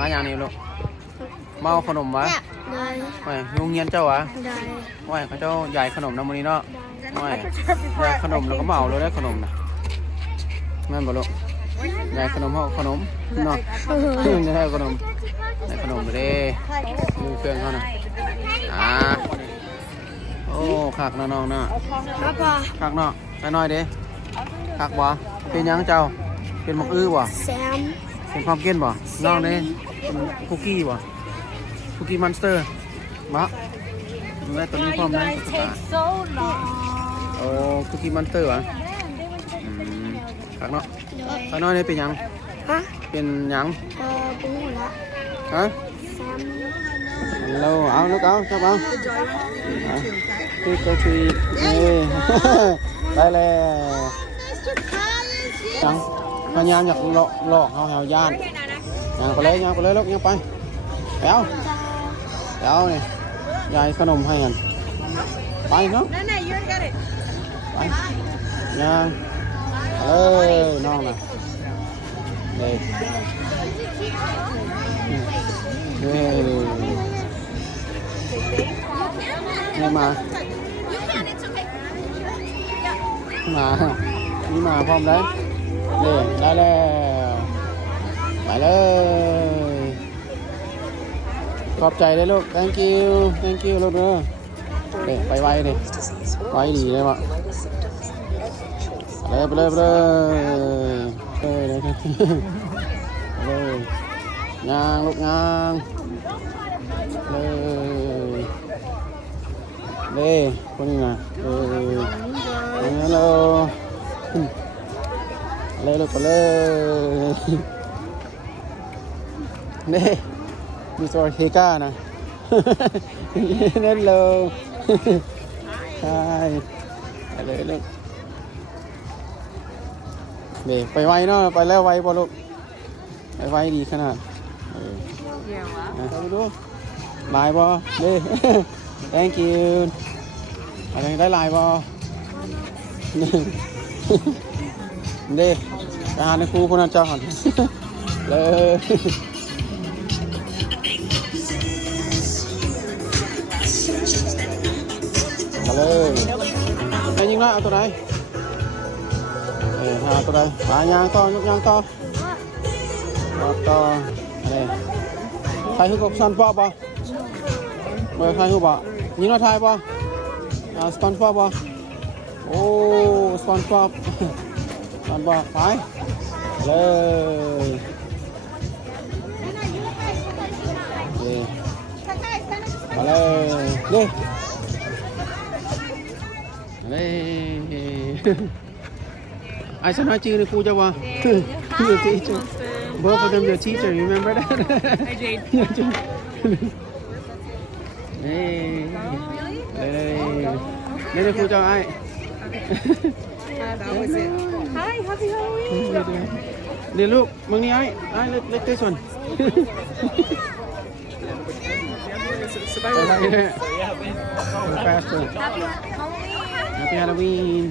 มาอย่างนี้ลูกเมาขนมวะไม่ยุงเงียนเจ้าวะไม่เขาเจ้าใหญ่ขนมน้ำมันนี้เนาะไม่ใหญ่ขนมแล้วก็เมาเลยได้ขนมนะนั่นบ่ลูกใหญ่ขนมเขาขนมเนาะจะให้ขนมใหญ่ขนมไปดิดูเครื่องเขานะโอ้คักน้องๆเนาะคักเนาะไปหน่อยดิคักบ่เป็นยังเจ้าเป็นหมกอื้อบ่เป็นความเก้นบ่น้องนี่เป็นคุกกี้บ่คุกกี้มอนสเตอร์มาดูได้ตัวนี้พร้อมนะโอ้คุกกี้มอนสเตอร์วะคักเนาะไปหน่อยนี่เป็นยังเป็นยังเป็นหัวละฮะเราเอาลูกเอาครับเอาคือตัวทีนี่ได้แล้วยังพยายามอยากหลอกเขาย่านยังไปเลยลูกยังไปแล้วนี่ยายขนมให้กันไปเนาะไปยังน้องน่ะเด็กนี่มาพร้อมเลยได้แล้วไปเลยขอบใจเลยลูก thank you ลูกเด้อไปไวดิไวดีเลยวะไปเลยยางลูกยางเลยคนนี้นะฮัลโหลเลยลูกไปเลยนี่มีตัวเฮก้านะนั่นเลยใช่ไปเลยลูกนี่ไปไวเนาะไปแล้วไวบ่ลูกไปไวดีขนาดไปดูลายบ่เด้ thank you อะไรได้ลายบ่เด้ไปหาในครูพนันเจ้าก่อนเลยมาเลยไอ้ยิงละเอาตัวไหนหาตัวไหนหายางต่อยางต่ออะไรใครหุบซันป๊อปป่ะเมื่อใครหุบอ่ะยิงละไทยป่ะสปอนป๊อปป่ะโอ้สปอนป๊อปไปเลยมาเลยนี่ไอ้ฉันหาชื่อในครูจ้าวะ your teacher both of them your teacher you remember that I did นี่ครูจ้าไอ้Hi happy Halloween เดี๋ยวลูกมึงนี่ไอ้เล็กที่สุดไปไหนเนี่ย faster Happy Halloween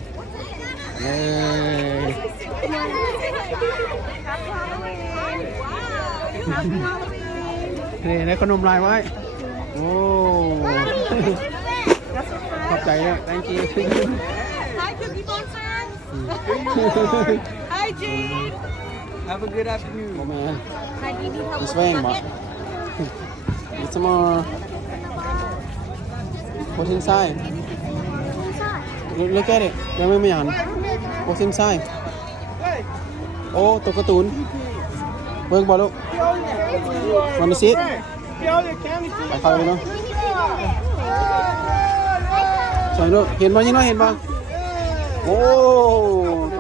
นี่ได้ขนมลายไว้โอ้ขอบใจเลย thank you Hi Cookie Monster Hi Jade Have a good afternoon. Oh man. Hi do you need help It's with raining, the but bucket? it's more. What's inside? Look at it. ยังไม่หัน What's inside? โอ้ตัวการ์ตูนเบิ่งบ่ลูกมันมีซีดไปเข้าเลยเนาะใช่ลูกเห็นบ่ยี่น้อยเห็นบ่โอ้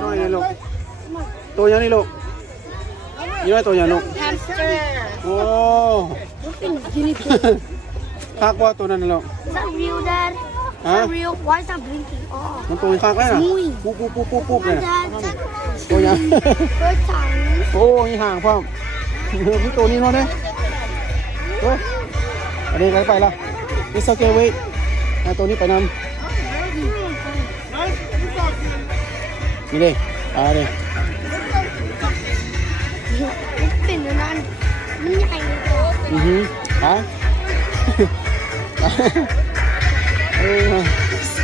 น้อยนี่ลูกตัวยังนี่ลูกยี่น้อยตัวยังลูก Hamster โอ้ guinea pig คักว่าตัวนั้นนี่ลูก Is that real Dad? Huh? Real? Why is that blinking off? มันตัวคักเลยน่ะปุ๊บเลย Dad, ตัวยัง bird tiny. โอ้ยห่างพร้อมมีตัวนี้เนาะเด้เฮ้ยอันนี้ไปละ It's okay wait เอาตัวนี้ไปนำนี่ดิดิ เป็นอันนั้นมันใหญ่ ไป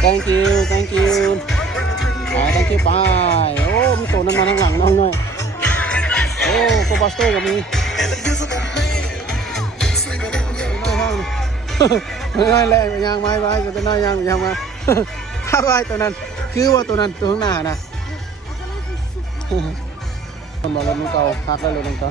thank you thank you ไป thank you ไปโอ้มีตัวนั้นมาทางหลังน้องหน่อยโอ้โคบัสเตอร์ก็มีน้อยแรงยางไม้ไว้จะน้อยยางมาถ้าไว้ตัวนั้นคือว่าตัวนั้นตัวข้างหน้านะคนบอกรถมึงเก่าพักได้เลยมึงเก่า